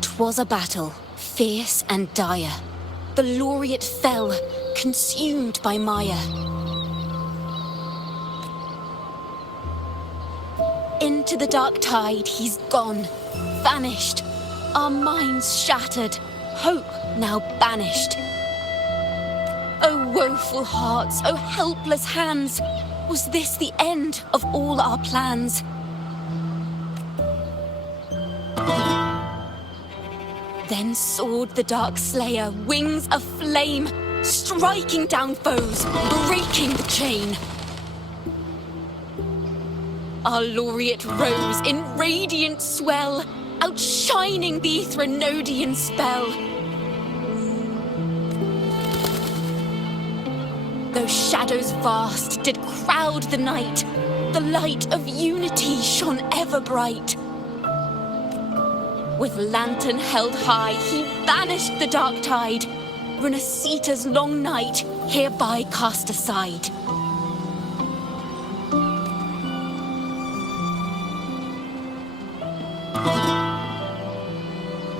'Twas a battle, fierce and dire. The laureate fell, consumed by mire. Into the dark tide he's gone, vanished. Our minds shattered, hope now banished. O woeful hearts, O helpless hands, was this the end of all our plans? Then soared the dark slayer, wings aflame, striking down foes, breaking the chain. Our laureate rose in radiant swell, outshining the Threnodian spell. Though shadows vast did crowd the night, the light of unity shone ever bright. With lantern held high, he banished the dark tide, Renacita's long night hereby cast aside.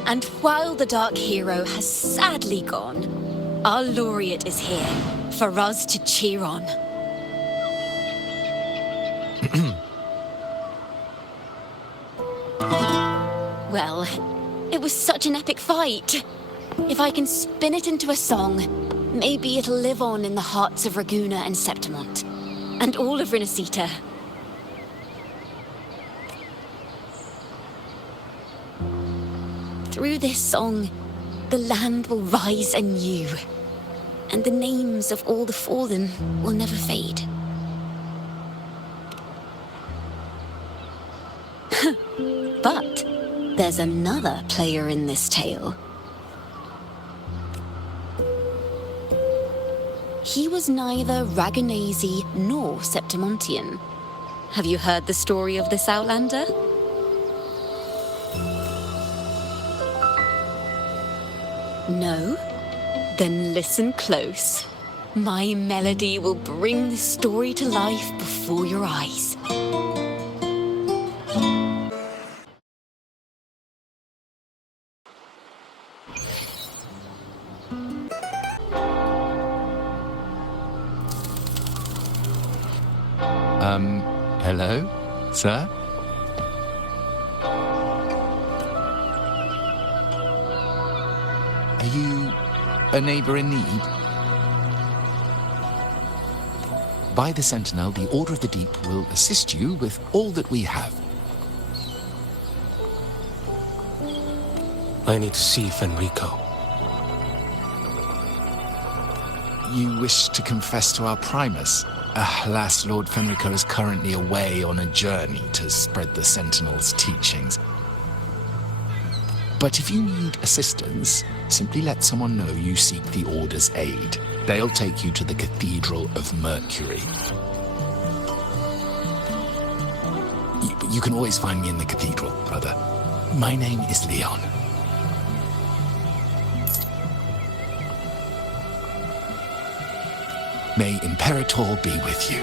And while the dark hero has sadly gone, our laureate is here for us to cheer on. Well, it was such an epic fight. If I can spin it into a song, maybe it'll live on in the hearts of Raguna and Septimont, and all of Renacita. Through this song, the land will rise anew, and the names of all the fallen will never fade. But there's another player in this tale. He was neither Raganese nor Septimontian. Have you heard the story of this outlander? No? Then listen close. My melody will bring the story to life before your eyes. Hello, sir? Are you a neighbor in need? By the Sentinel, the Order of the Deep will assist you with all that we have. I need to see Fenrico. You wish to confess to our Primus? Alas, Lord Fenrico is currently away on a journey to spread the Sentinel's teachings. But if you need assistance, simply let someone know you seek the Order's aid. They'll take you to the Cathedral of Mercury. You can always find me in the Cathedral, brother. My name is Leon. May Imperator be with you.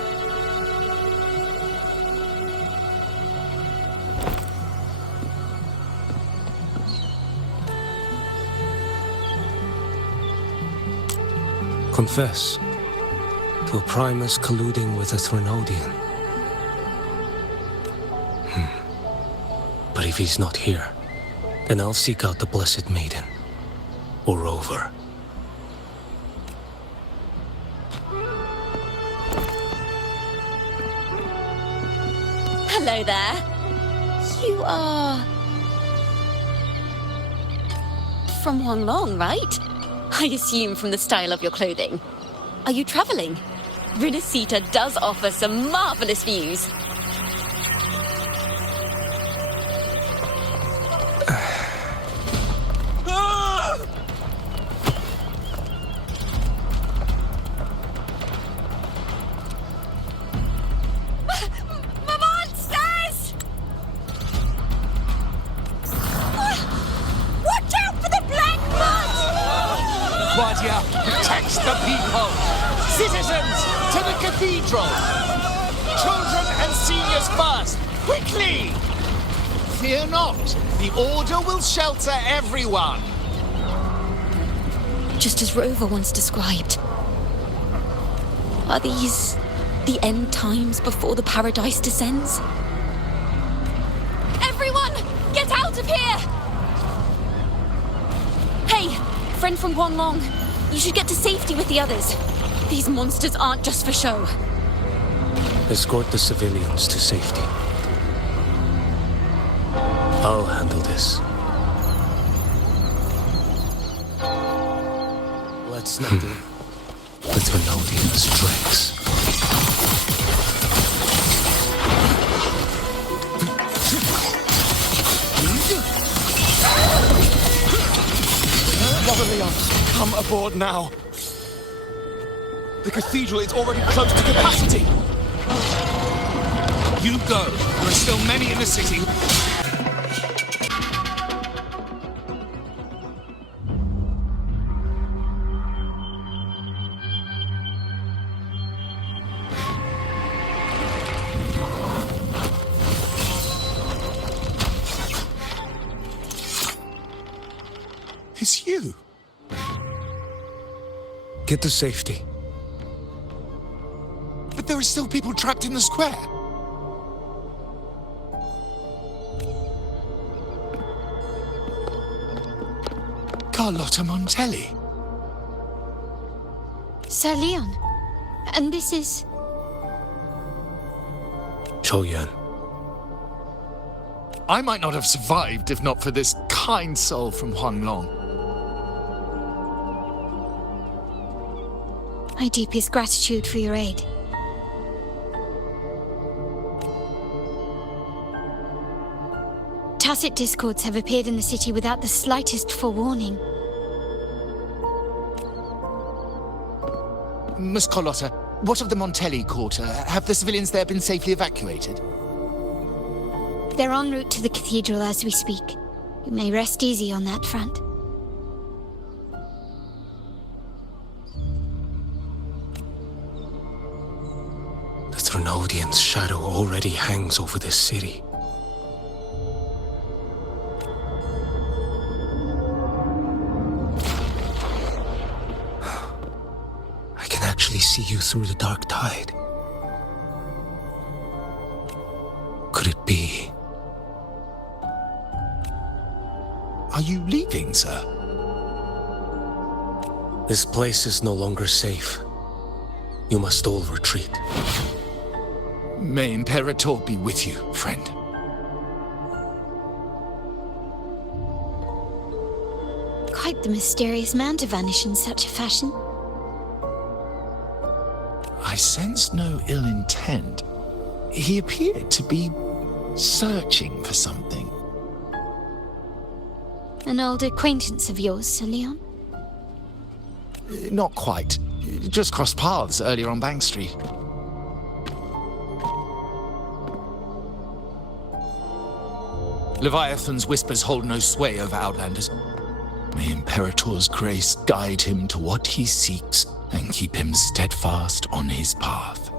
Confess to a Primus colluding with a Threnodian. But if he's not here, then I'll seek out the Blessed Maiden, or Rover. Hello there. You are... from Huanglong, right? I assume from the style of your clothing. Are you traveling? Renacita does offer some marvelous views. Guardia protects the people! Citizens, to the cathedral! Children and seniors first! Quickly! Fear not, the Order will shelter everyone! Just as Rover once described. Are these the end times before the paradise descends? Everyone, get out of here! Hey, friend from Guanlong, you should get to safety with the others. These monsters aren't just for show. Escort the civilians to safety. I'll handle this. Let's not do the Trinodian's tricks. Brother Leon, come aboard now. The cathedral is already close to capacity. You go. There are still many in the city. It's you. Get to safety. But there are still people trapped in the square. Carlotta Montelli. Sir Leon. And this is... Choyan. I might not have survived if not for this kind soul from Huanglong. My deepest gratitude for your aid. Tacit discords have appeared in the city without the slightest forewarning. Miss Carlotta, what of the Montelli quarter? Have the civilians there been safely evacuated? They're en route to the cathedral as we speak. You may rest easy on that front. The Trinodian's shadow already hangs over this city. I can actually see you through the dark tide. Could it be? Are you leaving, sir? This place is no longer safe. You must all retreat. May Imperator be with you, friend. Quite the mysterious man to vanish in such a fashion. I sense no ill intent. He appeared to be searching for something. An old acquaintance of yours, Sir Leon? Not quite. Just crossed paths earlier on Bank Street. Leviathan's whispers hold no sway over Outlanders. May Imperator's grace guide him to what he seeks and keep him steadfast on his path.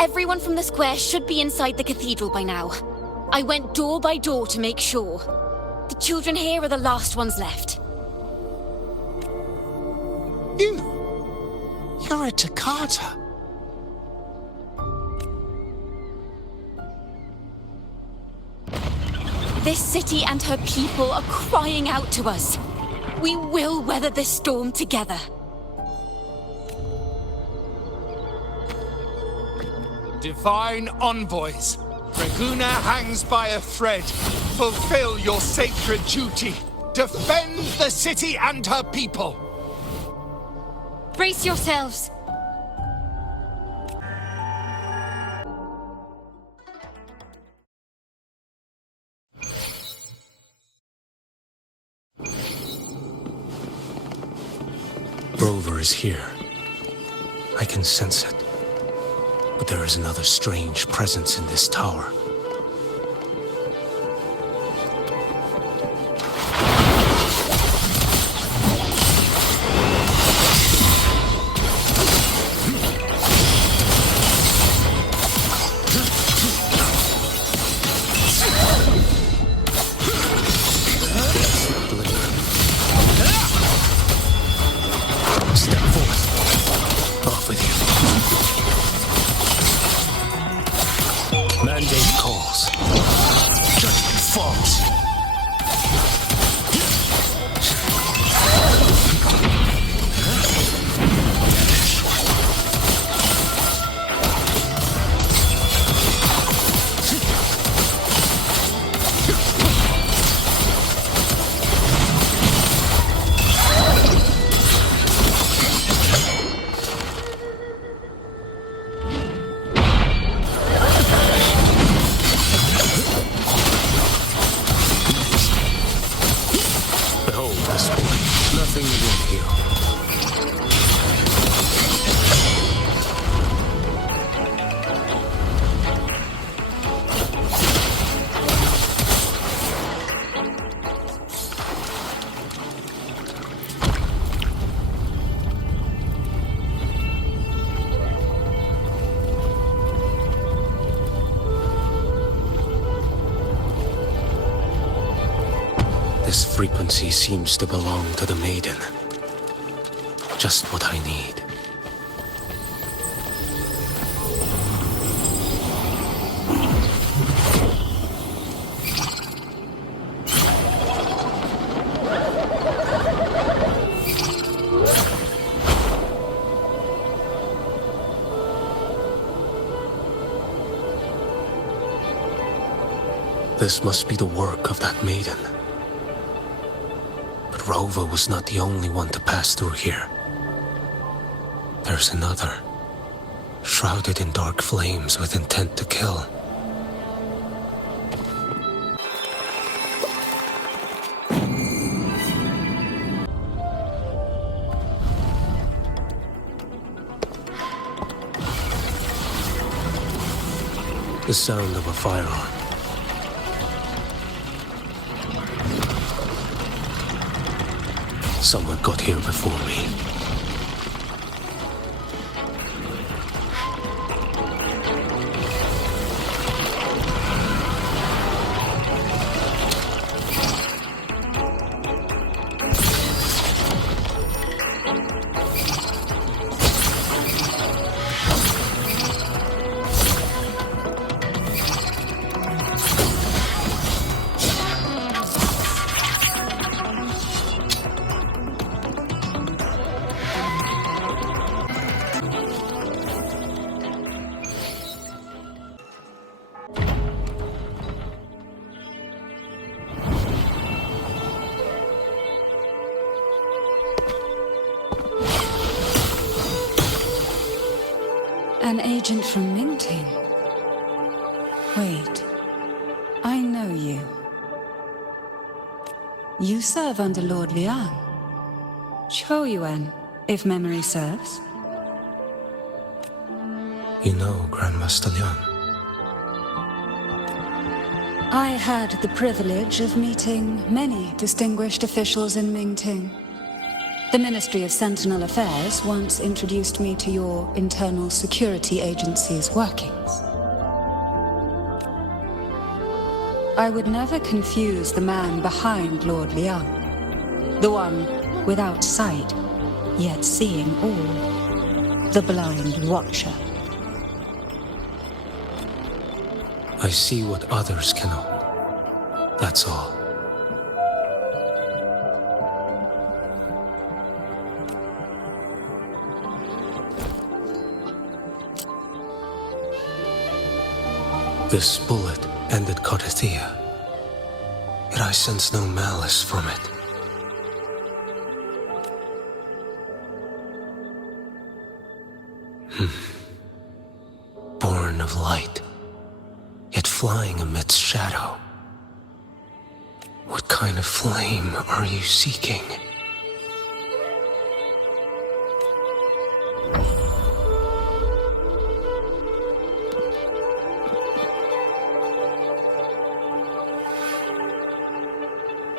Everyone from the square should be inside the cathedral by now. I went door by door to make sure. The children here are the last ones left. You're a Takata. This city and her people are crying out to us. We will weather this storm together. Divine envoys, Reguna hangs by a thread. Fulfill your sacred duty. Defend the city and her people. Brace yourselves! Rover is here. I can sense it. But there is another strange presence in this tower. Step forth. Off with you. Mandate calls. Judgment falls. Behold this boy. Nothing won't heal. This frequency seems to belong to the maiden. Just what I need. This must be the work of that maiden. But Rover was not the only one to pass through here. There's another, shrouded in dark flames with intent to kill. The sound of a firearm. Someone got here before me. An agent from Mingting? Wait, I know you. You serve under Lord Liang. Choyuan, if memory serves. You know Grandmaster Liang. I had the privilege of meeting many distinguished officials in Mingting. The Ministry of Sentinel Affairs once introduced me to your internal security agency's workings. I would never confuse the man behind Lord Liang, the one without sight, yet seeing all, the blind watcher. I see what others cannot. That's all. This bullet ended Cardathia, yet I sense no malice from it. Born of light, yet flying amidst shadow. What kind of flame are you seeking?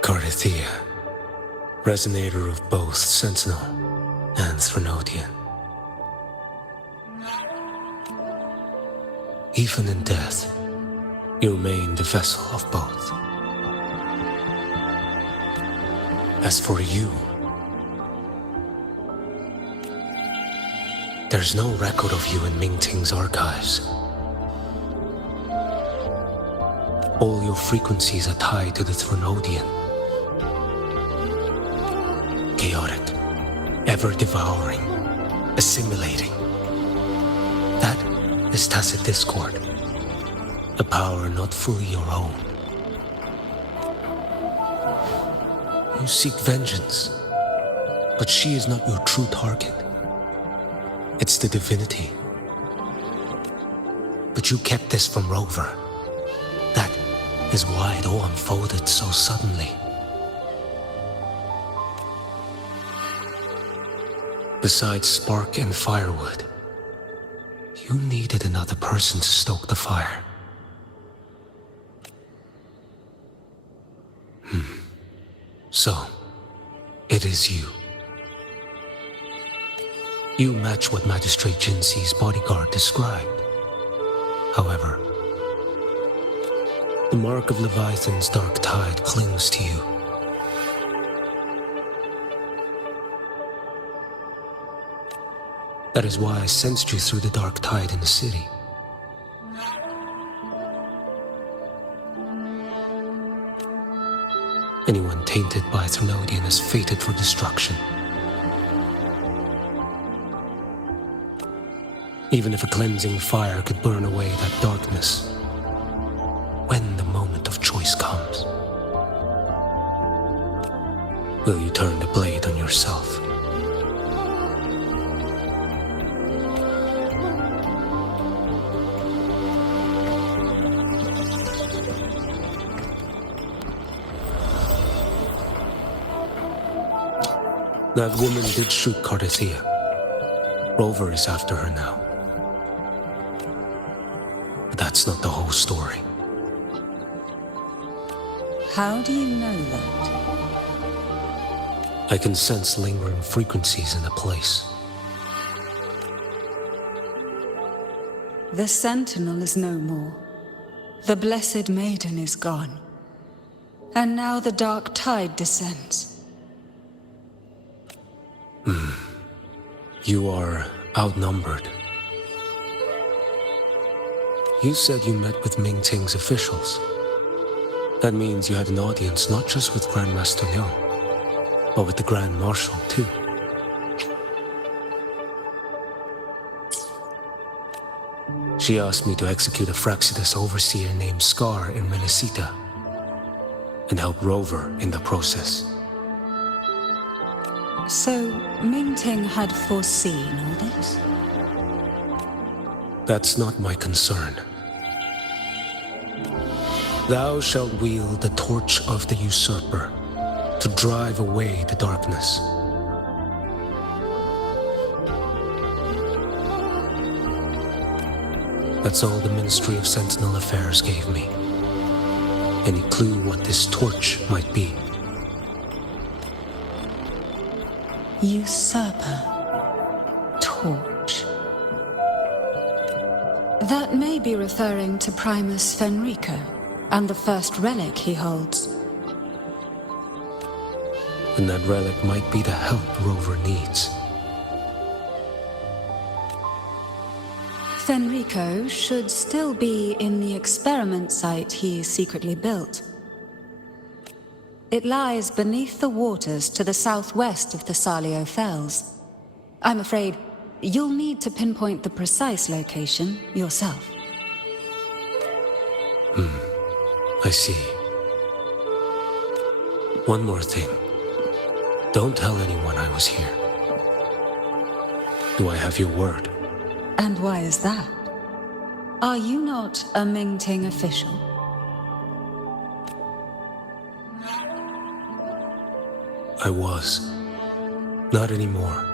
Carithia, resonator of both Sentinel and Threnodian. Even in death, you remain the vessel of both. As for you, there's no record of you in Mingting's archives. All your frequencies are tied to the Threnodian. Chaotic, ever-devouring, assimilating. That is tacit discord, a power not fully your own. You seek vengeance, but she is not your true target. It's the divinity. But you kept this from Rover. That is why it all unfolded so suddenly. Besides spark and firewood, you needed another person to stoke the fire. So, it is you. You match what Magistrate Jinxi's bodyguard described. However, the mark of Leviathan's dark tide clings to you. That is why I sensed you through the dark tide in the city. Anyone tainted by Threnodian is fated for destruction. Even if a cleansing fire could burn away that darkness, when the moment of choice comes, will you turn the blade on yourself? That woman did shoot Carithia. Rover is after her now. But that's not the whole story. How do you know that? I can sense lingering frequencies in the place. The Sentinel is no more. The Blessed Maiden is gone. And now the dark tide descends. You are outnumbered. You said you met with Mingting's officials. That means you had an audience not just with Grandmaster Liang, but with the Grand Marshal too. She asked me to execute a Fraxidus overseer named Scar in Menacita and help Rover in the process. So, Mingting had foreseen all this? That's not my concern. Thou shalt wield the torch of the usurper to drive away the darkness. That's all the Ministry of Sentinel Affairs gave me. Any clue what this torch might be? Usurper. Torch. That may be referring to Primus Fenrico and the first relic he holds. And that relic might be the help Rover needs. Fenrico should still be in the experiment site he secretly built. It lies beneath the waters to the southwest of the Salio Fells. I'm afraid you'll need to pinpoint the precise location yourself. I see. One more thing. Don't tell anyone I was here. Do I have your word? And why is that? Are you not a Mingting official? I was. Not anymore.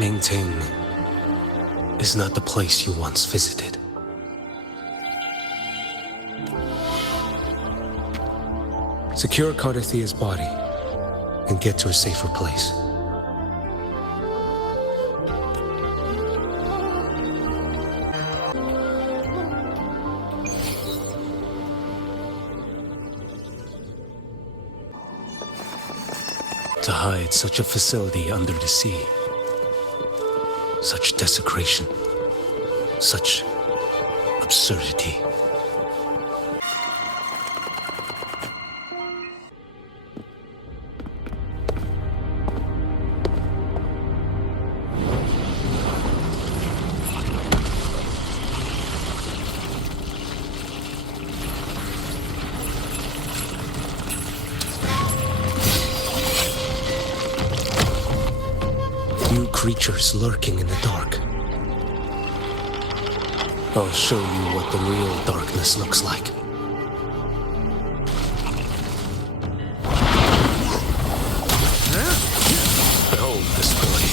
Mingting is not the place you once visited. Secure Cardathia's body and get to a safer place. To hide such a facility under the sea. Such desecration. Such absurdity. New creatures lurking in the dark. I'll show you what the real darkness looks like. Behold display.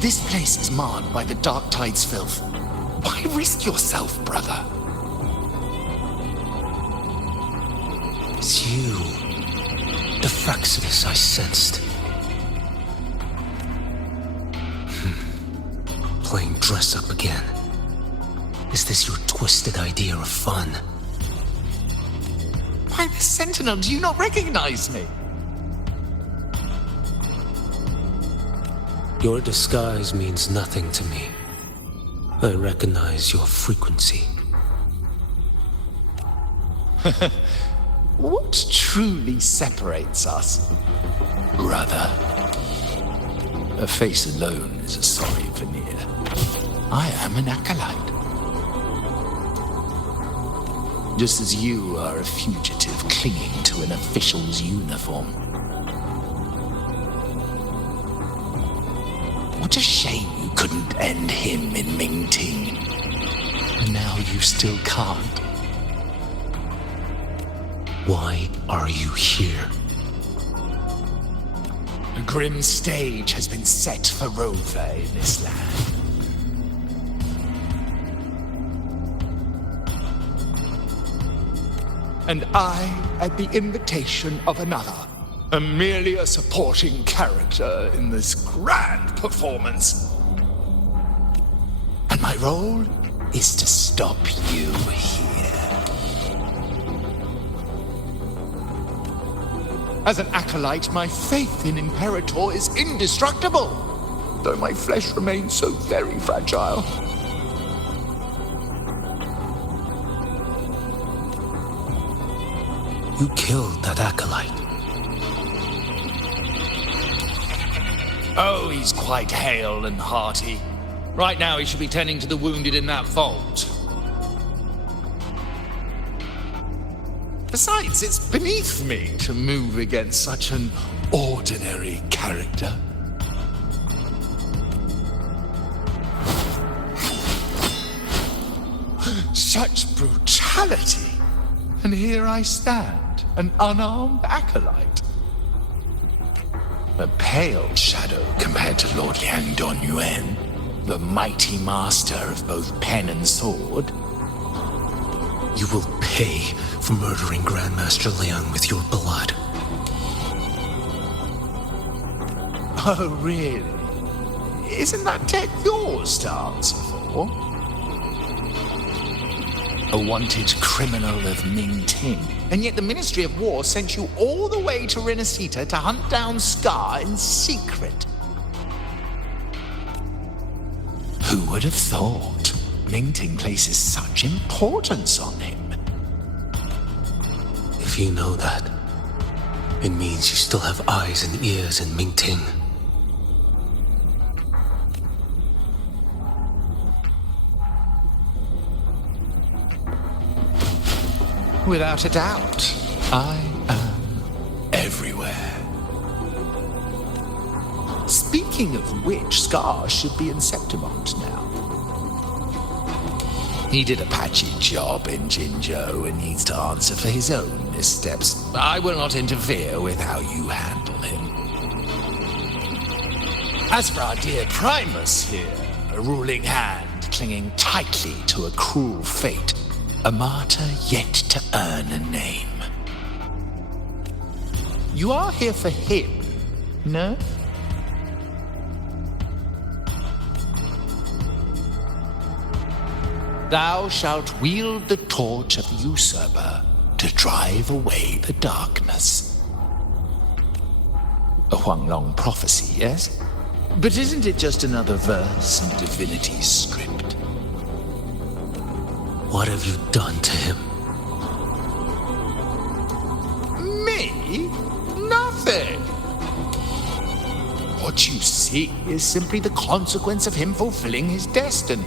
This place is marred by the Dark Tide's filth. Why risk yourself, brother? It's you. The Fraxidus I sensed. Playing dress up again. Is this your twisted idea of fun? I'm a sentinel. Do you not recognize me? Your disguise means nothing to me. I recognize your frequency. What truly separates us, brother? A face alone is a sorry veneer. I am an acolyte. Just as you are a fugitive clinging to an official's uniform. What a shame you couldn't end him in Mingting. And now you still can't. Why are you here? A grim stage has been set for Rover in this land. And I, at the invitation of another, am merely a supporting character in this grand performance. And my role is to stop you here. As an acolyte, my faith in Imperator is indestructible, though my flesh remains so very fragile. You killed that acolyte. Oh, he's quite hale and hearty. Right now he should be tending to the wounded in that vault. Besides, it's beneath me to move against such an ordinary character. Such brutality! And here I stand, an unarmed acolyte. A pale shadow compared to Lord Liang Donyuan, the mighty master of both pen and sword. You will pay for murdering Grandmaster Liang with your blood. Oh, really? Isn't that tech yours to answer for? A wanted criminal of Mingting, And yet the Ministry of War sent you all the way to Renacita to hunt down Scar in secret. Who would have thought Mingting places such importance on him? If you know that, it means you still have eyes and ears in Mingting. Without a doubt, I am everywhere. Speaking of which, Scar should be in Septimont now. He did a patchy job in Jinzhou and needs to answer for his own missteps. I will not interfere with how you handle him. As for our dear Primus here, a ruling hand clinging tightly to a cruel fate, a martyr yet to earn a name. You are here for him, no? Thou shalt wield the torch of the usurper to drive away the darkness. A Huanglong prophecy, yes? But isn't it just another verse in Divinity's script? What have you done to him? Me? Nothing. What you see is simply the consequence of him fulfilling his destiny.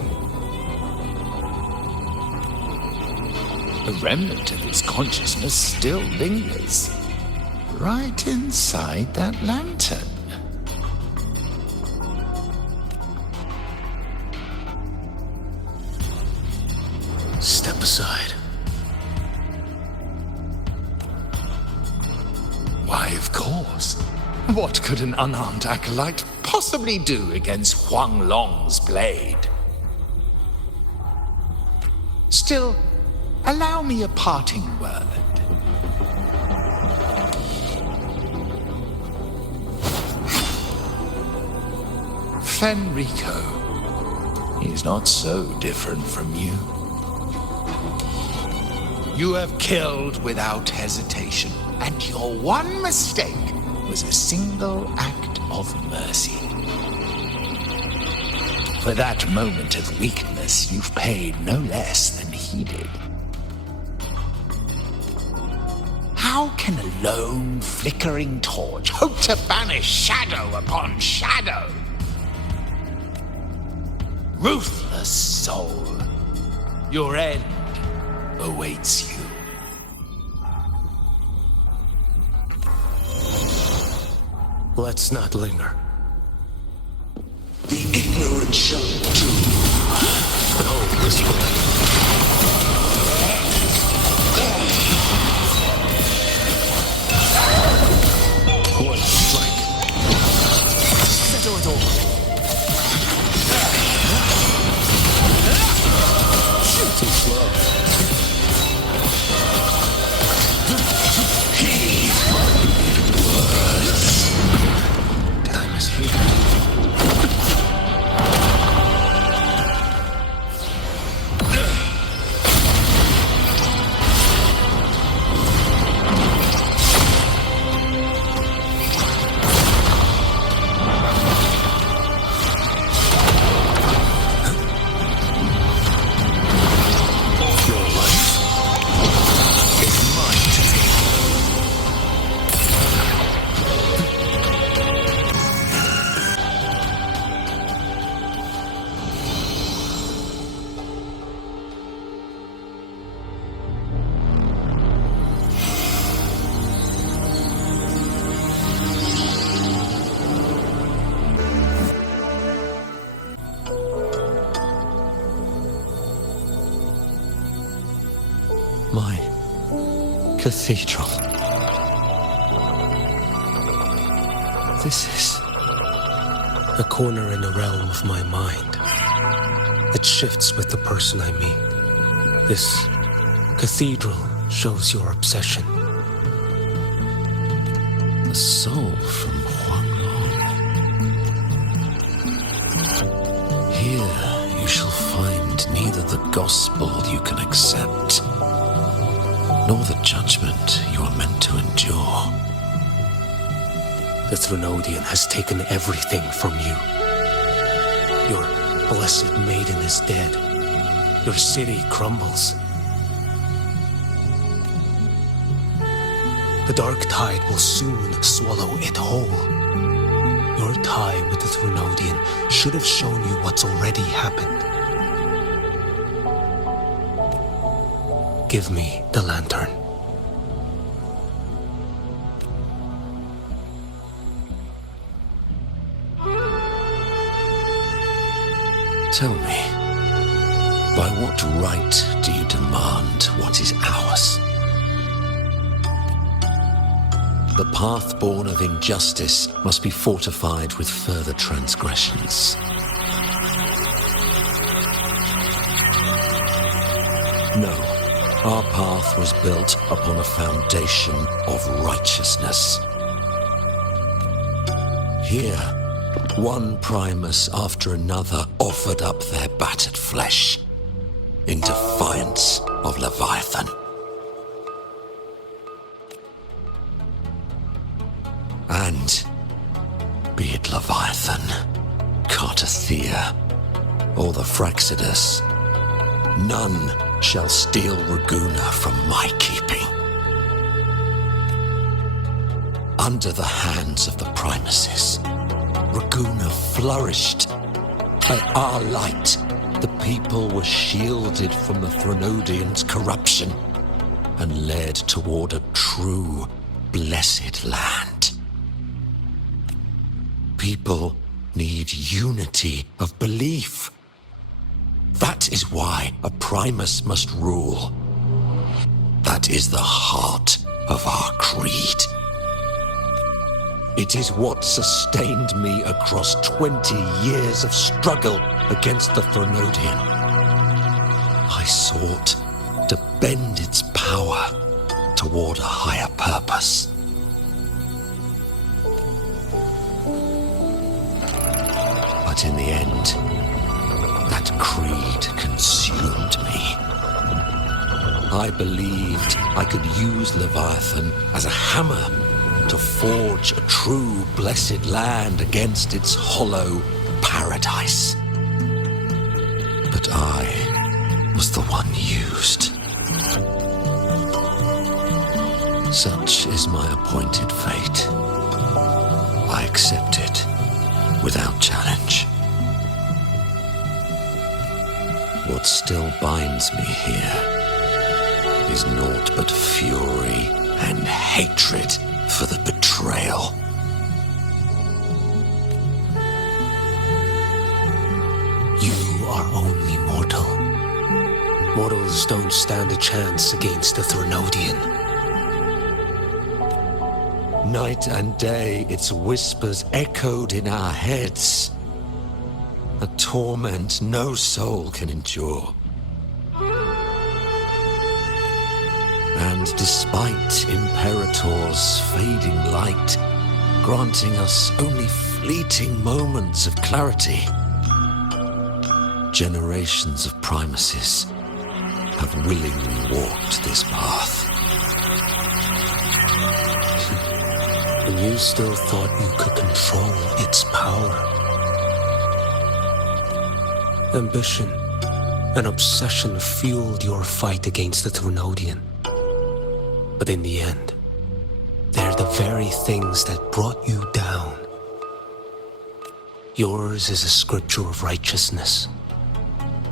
A remnant of his consciousness still lingers, right inside that lantern. Step aside. Why, of course. What could an unarmed acolyte possibly do against Huanglong's blade? Still, allow me a parting word. Fenrico, he's not so different from you. You have killed without hesitation, and your one mistake was a single act of mercy. For that moment of weakness, you've paid no less than he did. How can a lone, flickering torch hope to banish shadow upon shadow? Ruthless soul, your end awaits you. Let's not linger. The ignorant shall do. Oh, this way. One strike. Settle it all. Too slow. Did I mishear? My cathedral. This is a corner in a realm of my mind. It shifts with the person I meet. This cathedral shows your obsession. The soul from Huanglong. Here you shall find neither the gospel you can accept, nor the judgment you are meant to endure. The Threnodian has taken everything from you. Your blessed maiden is dead. Your city crumbles. The dark tide will soon swallow it whole. Your tie with the Threnodian should have shown you what's already happened. Give me the lantern. Tell me, by what right do you demand what is ours? The path born of injustice must be fortified with further transgressions. No, our path was built upon a foundation of righteousness. Here, one Primus after another offered up their battered flesh in defiance of Leviathan. And be it Leviathan, Cartathea, or the Fraxidus, none shall steal Raguna from my keeping. Under the hands of the Primuses, Raguna flourished. By our light, the people were shielded from the Threnodians' corruption and led toward a true, blessed land. People need unity of belief. That is why a Primus must rule. That is the heart of our creed. It is what sustained me across 20 years of struggle against the Threnodian. I sought to bend its power toward a higher purpose. But in the end, that creed consumed me. I believed I could use Leviathan as a hammer to forge a true blessed land against its hollow paradise. But I was the one used. Such is my appointed fate. I accept it without challenge. What still binds me here is naught but fury and hatred for the betrayal. You are only mortal. Mortals don't stand a chance against the Threnodian. Night and day, its whispers echoed in our heads. A torment no soul can endure. And despite Imperator's fading light, granting us only fleeting moments of clarity, generations of Primuses have willingly walked this path. And you still thought you could control its power. Ambition and obsession fueled your fight against the Threnodian. But in the end, they're the very things that brought you down. Yours is a scripture of righteousness,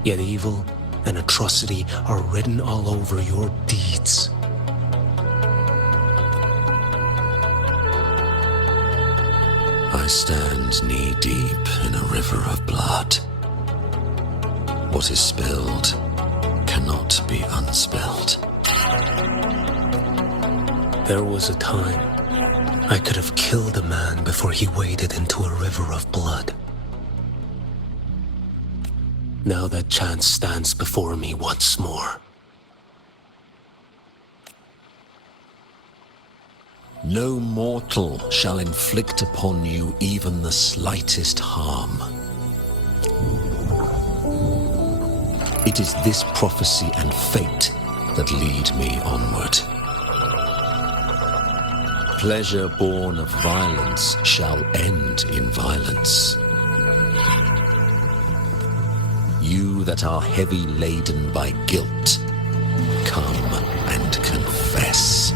yet evil and atrocity are written all over your deeds. I stand knee-deep in a river of blood. What is spilled cannot be unspilled. There was a time I could have killed a man before he waded into a river of blood. Now that chance stands before me once more. No mortal shall inflict upon you even the slightest harm. It is this prophecy and fate that lead me onward. Pleasure born of violence shall end in violence. You that are heavy laden by guilt, come and confess.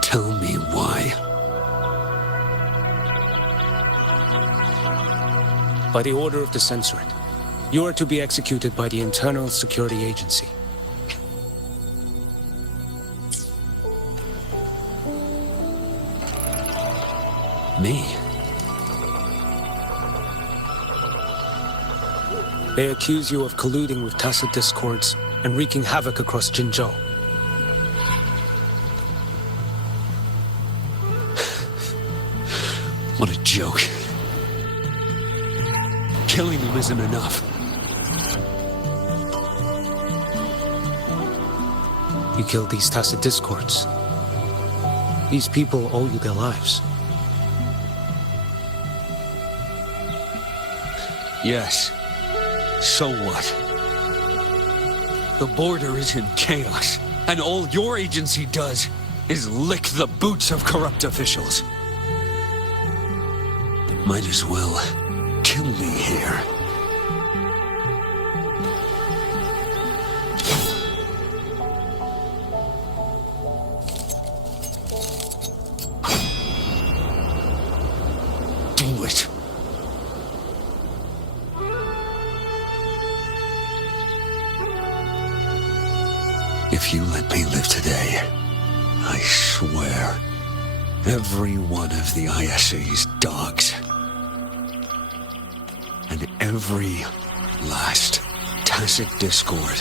Tell me why. By the order of the Censorate, you are to be executed by the Internal Security Agency. Me? They accuse you of colluding with tacit discords and wreaking havoc across Jinzhou. What a joke. Killing them isn't enough. You killed these tacit discords. These people owe you their lives. Yes. So what? The border is in chaos, and all your agency does is lick the boots of corrupt officials. Might as well kill me here. Do it. If you let me live today, I swear, every one of the ISA's dogs, and every last tacit discord,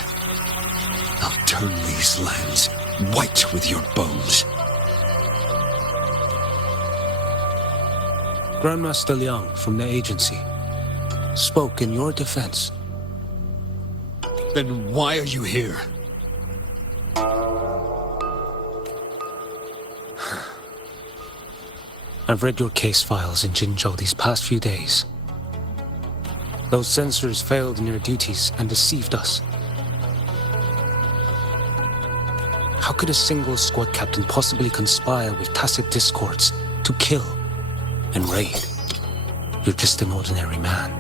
I'll turn these lands white with your bones. Grandmaster Liang from the agency spoke in your defense. Then why are you here? I've read your case files in Jinzhou these past few days. Those censors failed in their duties and deceived us. How could a single squad captain possibly conspire with tacit discords to kill and raid? You're just an ordinary man.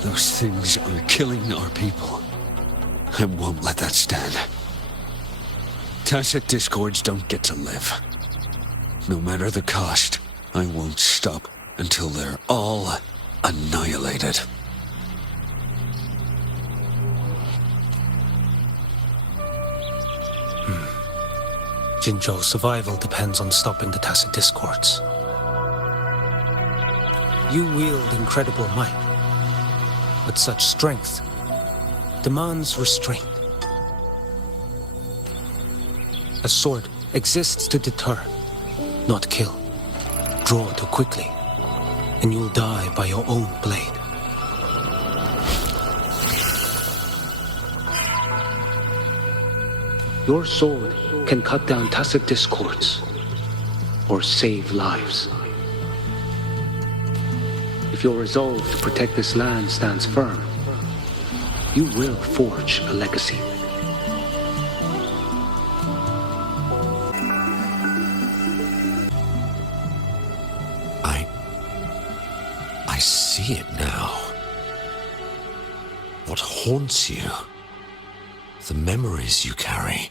Those things are killing our people. I won't let that stand. Tacit discords don't get to live. No matter the cost, I won't stop until they're all annihilated. Jinzhou's survival depends on stopping the tacit discords. You wield incredible might, but such strength demands restraint. A sword exists to deter, not kill. Draw too quickly, and you'll die by your own blade. Your sword can cut down tacit discords, or save lives. If your resolve to protect this land stands firm, you will forge a legacy. I see it now. What haunts you? The memories you carry.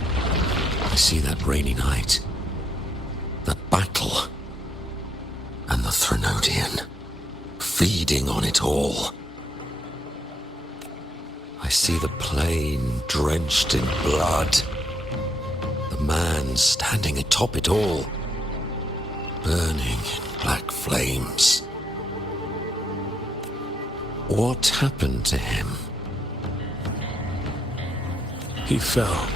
I see that rainy night, that battle, and the Threnodian, feeding on it all. I see the plain drenched in blood, the man standing atop it all, burning in black flames. What happened to him? He fell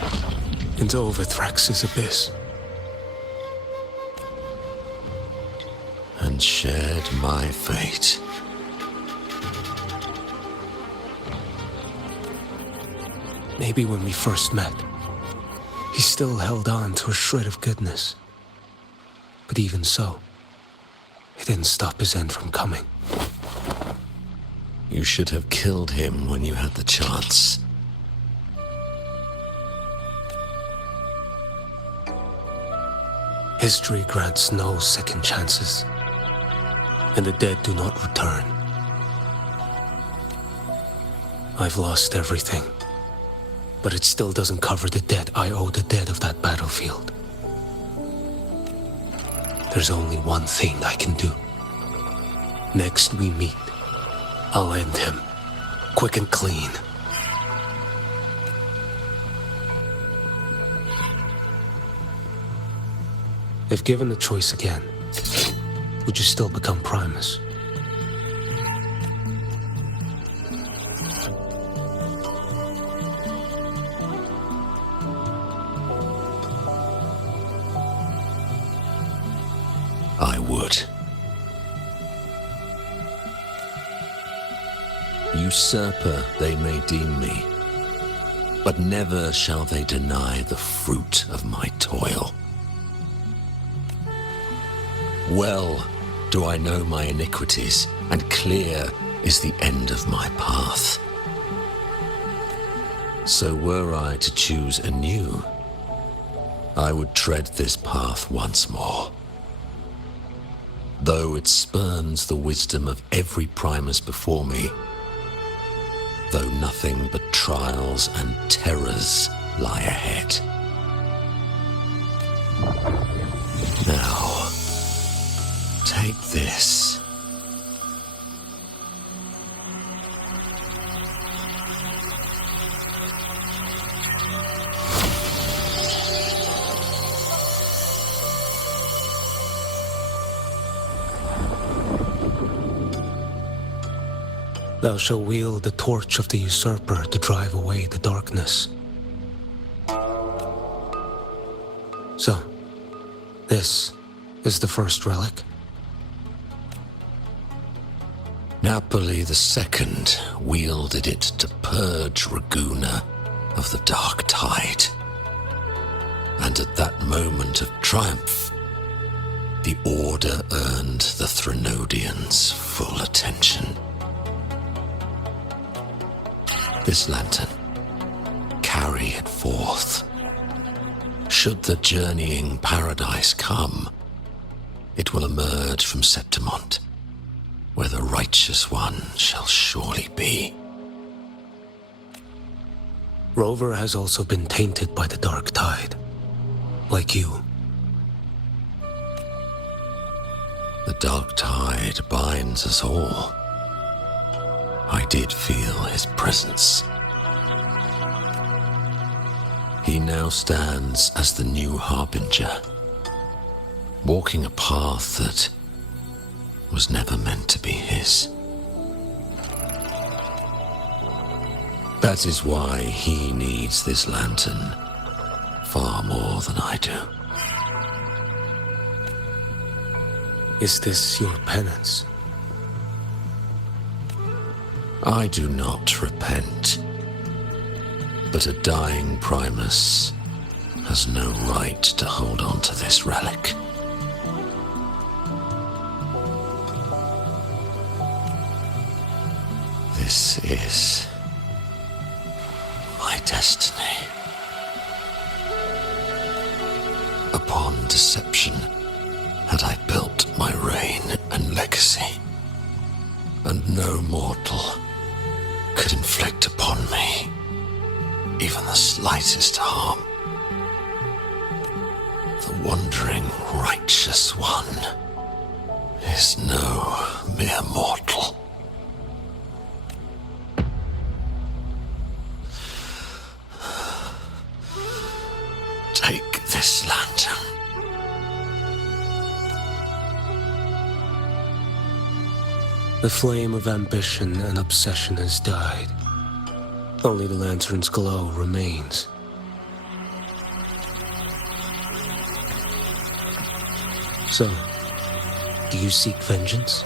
into Overthrax's abyss. And shared my fate. Maybe when we first met, he still held on to a shred of goodness. But even so, it didn't stop his end from coming. You should have killed him when you had the chance. History grants no second chances, and the dead do not return. I've lost everything, but it still doesn't cover the debt I owe the dead of that battlefield. There's only one thing I can do. Next we meet, I'll end him, quick and clean. If given the choice again, would you still become Primus? I would. Usurper they may deem me, but never shall they deny the fruit of my toil. Well do I know my iniquities, and clear is the end of my path. So were I to choose anew, I would tread this path once more. Though it spurns the wisdom of every Primus before me, though nothing but trials and terrors lie ahead. Now, take this. Thou shalt wield the torch of the usurper to drive away the darkness. So, this is the first relic. Napoli II wielded it to purge Raguna of the dark tide. And at that moment of triumph, the Order earned the Threnodians' full attention. This lantern, carry it forth. Should the journeying paradise come, it will emerge from Septimont, where the righteous one shall surely be. Rover has also been tainted by the dark tide, like you. The dark tide binds us all. I did feel his presence. He now stands as the new harbinger, walking a path that was never meant to be his. That is why he needs this lantern far more than I do. Is this your penance? I do not repent, but a dying Primus has no right to hold on to this relic. This is my destiny. Upon deception had I built my reign and legacy, and no mortal could inflict upon me even the slightest harm. The wandering righteous one is no mere mortal. Take this lantern. The flame of ambition and obsession has died. Only the lantern's glow remains. So, do you seek vengeance?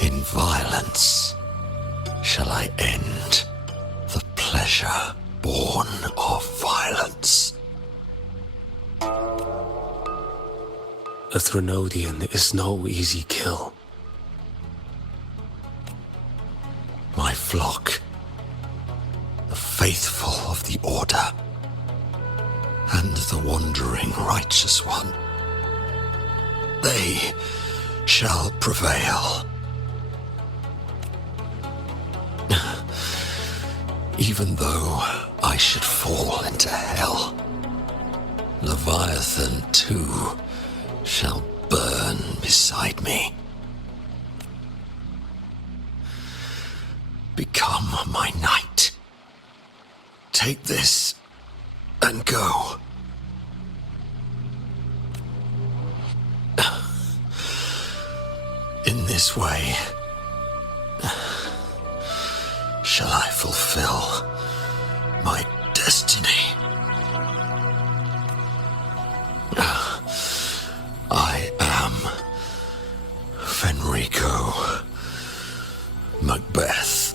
In violence shall I end the pleasure born of violence. A Threnodian is no easy kill. My flock, the faithful of the Order, and the wandering righteous one, they shall prevail. Even though I should fall into hell, Leviathan too shall burn beside me. Become my knight. Take this and go. In this way, shall I fulfill my destiny. I am Fenrico Macbeth.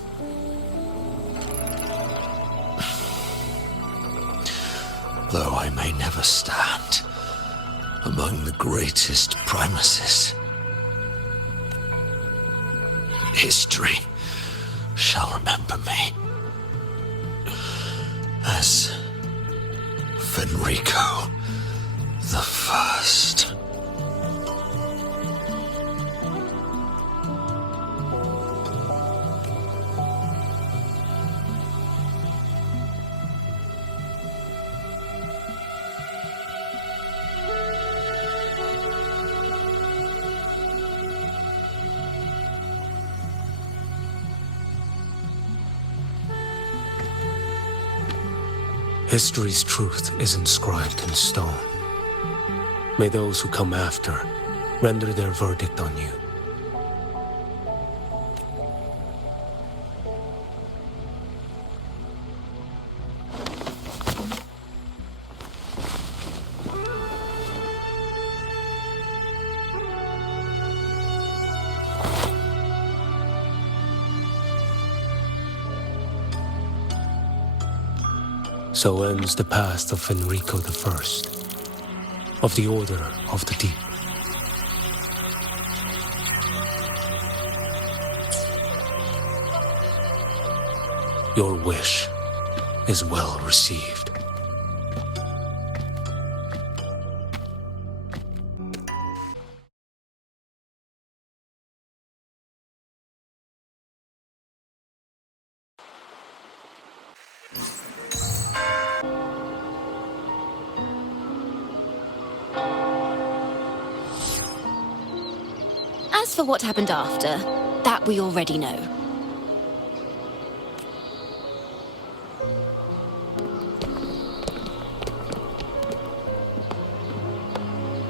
Though I may never stand among the greatest Primuses, history shall remember me as Fenrico the First. History's truth is inscribed in stone. May those who come after render their verdict on you. So ends the past of Fenrico the First, of the Order of the Deep. Your wish is well received. As for what happened after, that we already know.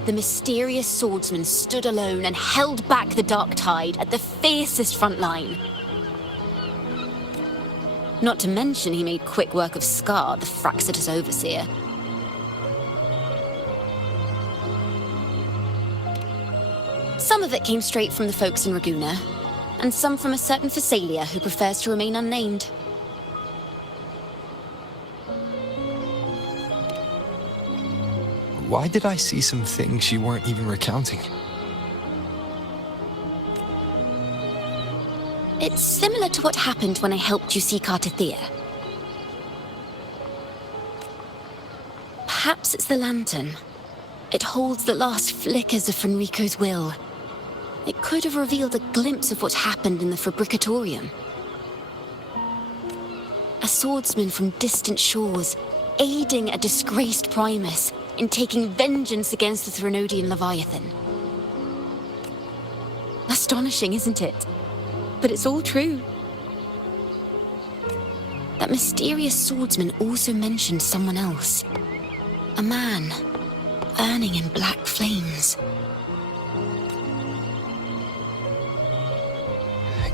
the mysterious swordsman stood alone and held back the dark tide at the fiercest front line. Not to mention he made quick work of Scar, the Fraxitus overseer. Some of it came straight from the folks in Raguna, and some from a certain Phasalia who prefers to remain unnamed. Why did I see some things you weren't even recounting? It's similar to what happened when I helped you seek Artethea. Perhaps it's the lantern. It holds the last flickers of Fenrico's will. It could have revealed a glimpse of what happened in the Fabricatorium. A swordsman from distant shores, aiding a disgraced Primus in taking vengeance against the Threnodian Leviathan. Astonishing, isn't it? But it's all true. That mysterious swordsman also mentioned someone else. A man, burning in black flames.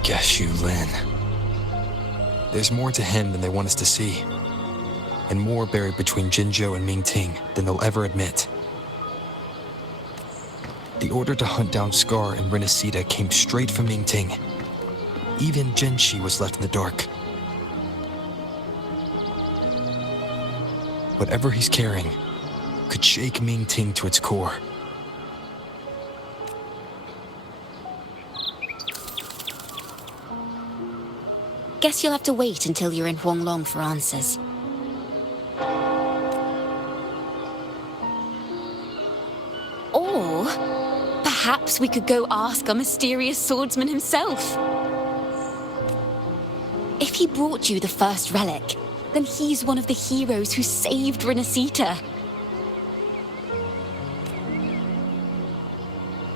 Guess you, Lin. There's more to him than they want us to see. And more buried between Jinzhou and Mingting than they'll ever admit. The order to hunt down Scar and Renacita came straight from Mingting. Even Jinshi was left in the dark. Whatever he's carrying could shake Mingting to its core. Guess you'll have to wait until you're in Huanglong for answers. Or perhaps we could go ask our mysterious swordsman himself. If he brought you the first relic, then he's one of the heroes who saved Renacita.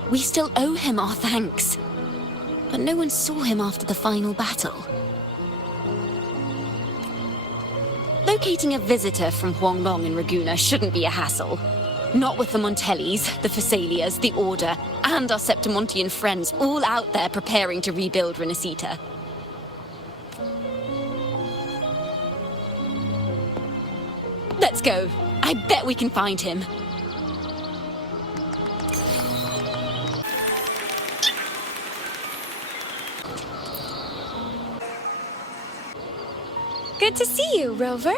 We still owe him our thanks, but no one saw him after the final battle. Locating a visitor from Huanglong in Raguna shouldn't be a hassle. Not with the Montellis, the Phasalias, the Order, and our Septimontian friends all out there preparing to rebuild Renacita. Let's go. I bet we can find him. Good to see you, Rover.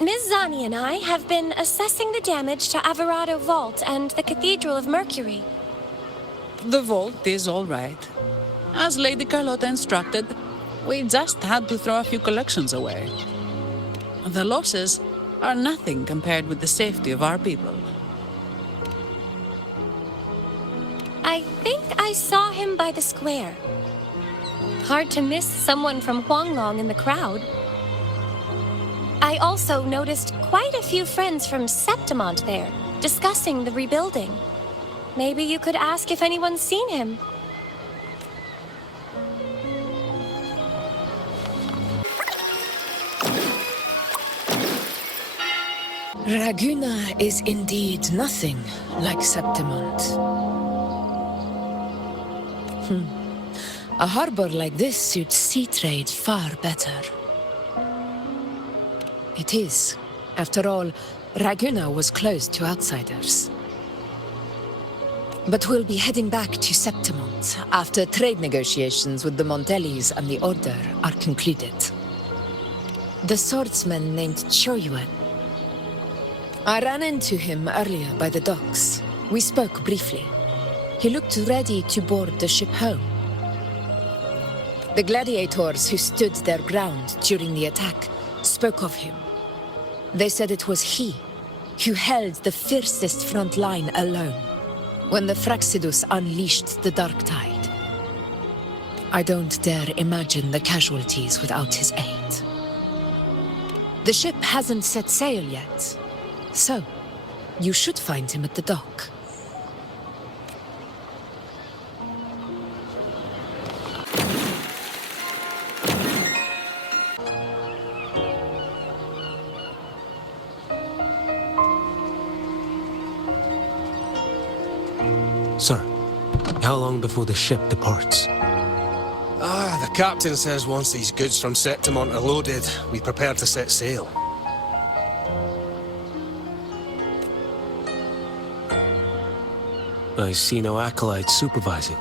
Ms. Zani and I have been assessing the damage to Averado Vault and the Cathedral of Mercury. The vault is all right. As Lady Carlotta instructed, we just had to throw a few collections away. The losses are nothing compared with the safety of our people. I think I saw him by the square. Hard to miss someone from Huanglong in the crowd. I also noticed quite a few friends from Septimont there, discussing the rebuilding. Maybe you could ask if anyone's seen him. Raguna is indeed nothing like Septimont. A harbor like this suits sea trade far better. It is. After all, Raguna was closed to outsiders. But we'll be heading back to Septimont after trade negotiations with the Montellis and the Order are concluded. The swordsman named Choyuan. I ran into him earlier by the docks. We spoke briefly. He looked ready to board the ship home. The gladiators who stood their ground during the attack spoke of him. They said it was he who held the fiercest front line alone when the Fraxidus unleashed the Dark Tide. I don't dare imagine the casualties without his aid. The ship hasn't set sail yet, so you should find him at the dock. Sir, how long before the ship departs? The captain says once these goods from Septimont are loaded, we prepare to set sail. I see no acolytes supervising.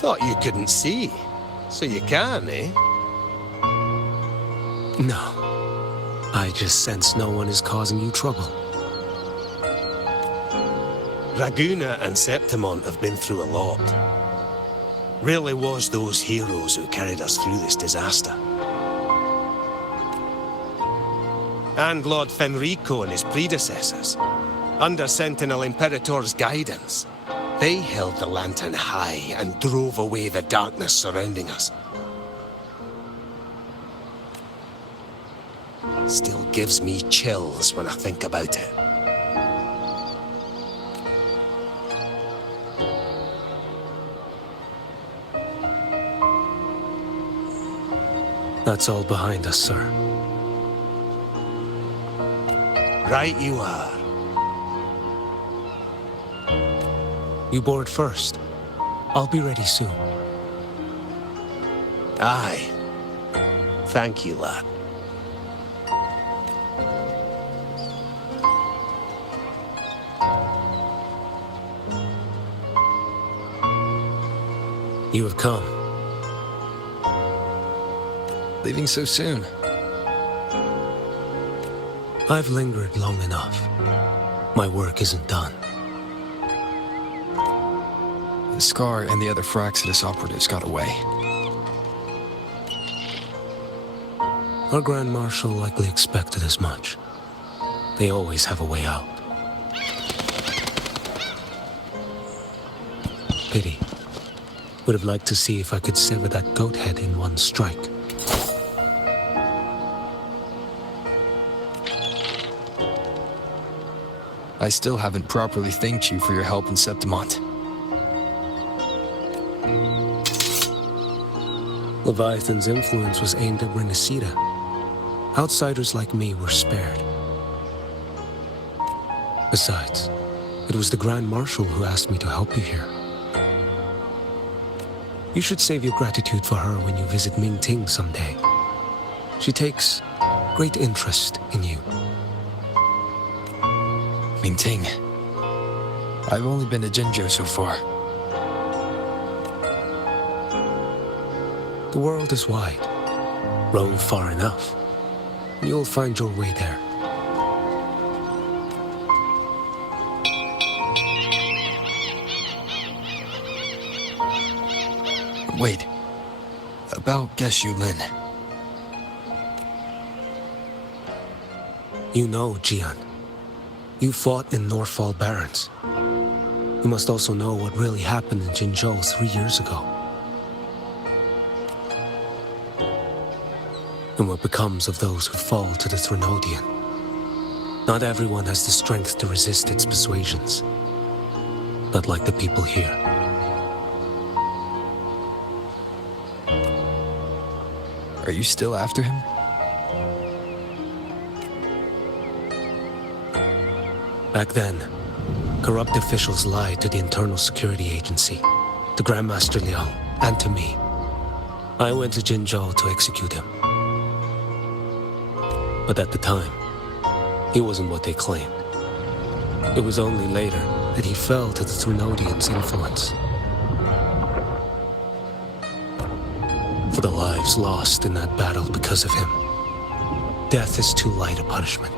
Thought you couldn't see. So you can, eh? No. I just sense no one is causing you trouble. Raguna and Septimont have been through a lot. Really was those heroes who carried us through this disaster. And Lord Fenrico and his predecessors, under Sentinel Imperator's guidance, they held the lantern high and drove away the darkness surrounding us. Still gives me chills when I think about it. That's all behind us, sir. Right you are. You board first. I'll be ready soon. Aye. Thank you, lad. You have come. Leaving so soon. I've lingered long enough. My work isn't done. The Scar and the other Firaxidus operatives got away. Our Grand Marshal likely expected as much. They always have a way out. Pity. Would have liked to see if I could sever that goat head in one strike. I still haven't properly thanked you for your help in Septimont. Leviathan's influence was aimed at Renacida. Outsiders like me were spared. Besides, it was the Grand Marshal who asked me to help you here. You should save your gratitude for her when you visit Ming Ting someday. She takes great interest in you. Ming Ting. I've only been to Jinzhou so far. The world is wide. Roam far enough. You'll find your way there. Wait. About Geshu Lin. You know, Jian. You fought in Northfall Barrens. You must also know what really happened in Jinzhou 3 years ago. And what becomes of those who fall to the Threnodian. Not everyone has the strength to resist its persuasions. Not like the people here. Are you still after him? Back then, corrupt officials lied to the Internal Security Agency, to Grandmaster Liang, and to me. I went to Jinzhou to execute him. But at the time, he wasn't what they claimed. It was only later that he fell to the Threnodians' influence. For the lives lost in that battle because of him, death is too light a punishment.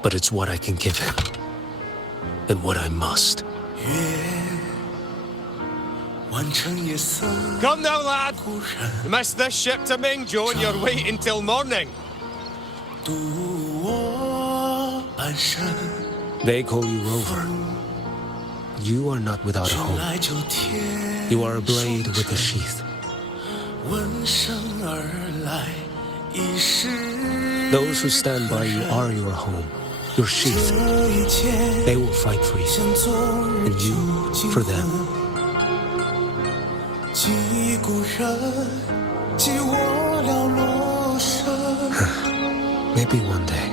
But it's what I can give him, and what I must. Come now, lad! You missed this ship to Mingzhou and you're waiting till morning. They call you Rover. You are not without a home. You are a blade with a sheath. Those who stand by you are your home, your sheath. They will fight for you, and you for them. Maybe one day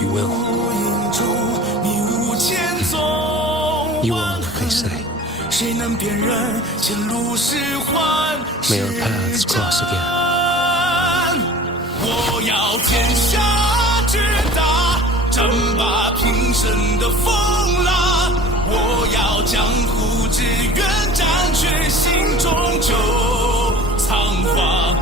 you will. You are, like they say. May our paths cross again. 我要天下之大，争霸平生的风浪。我要江湖之远，斩却心中旧仓皇。